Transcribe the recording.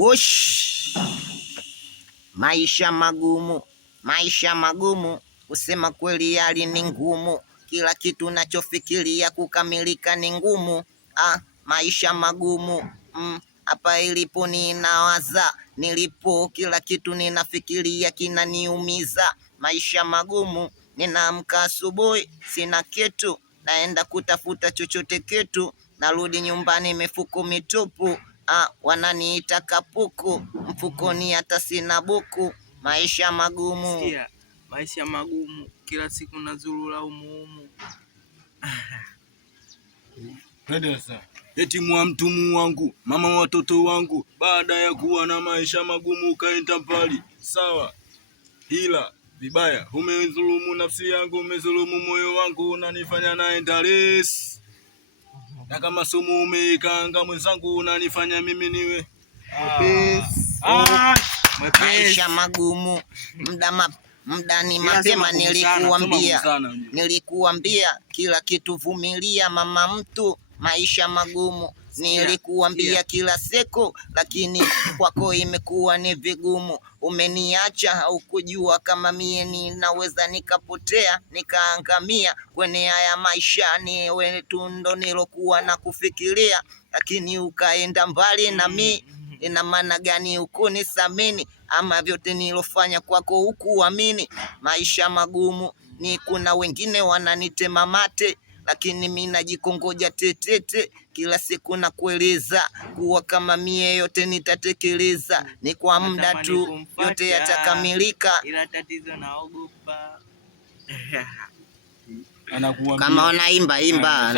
Wosh, maisha magumu, maisha magumu, kusema kweli hali ni ngumu, kila kitu nachofikiria kukamilika ni ngumu. Maisha magumu, hapa ilipo ninawaza, nilipo kila kitu ninafikiria kinaniumiza. Maisha magumu, ninaamka asubuhi sina kitu, naenda kutafuta chochote kitu, narudi nyumbani mifuko mitupu. Wananiita kapuku, mfukoni hata sina buku. Maisha magumu. Sikia, maisha magumu, kila siku nazurura umuumu. Eti mtumu wangu, mama watoto wangu, baada ya kuwa na maisha magumu ukaenda mbali. Sawa, ila vibaya, umezulumu nafsi yangu, umezulumu moyo wangu, unanifanya naenda resi. Na kama sumu umeikanga mwenzangu, unanifanya mimi niwe maisha magumu. Muda ni mapema, nilikuambia kila kitu vumilia, mama mtu. Maisha magumu, nilikuambia kila siku, lakini kwako imekuwa ni vigumu. Umeniacha, haukujua kama mie ninaweza nikapotea, nikaangamia kwenye haya maisha. Ni wewe tu ndo nilokuwa na kufikiria, lakini ukaenda mbali na mimi. Ina maana gani hukunisamini? Ama vyote nilofanya kwako hukuamini? Maisha magumu, ni kuna wengine wananitema mate, lakini mimi najikongoja tetete. Kila siku nakueleza kuwa kama mie yote nitatekeleza, ni kwa muda tu yote yatakamilika. Ila tatizo naogopa. Kama unaimba imba.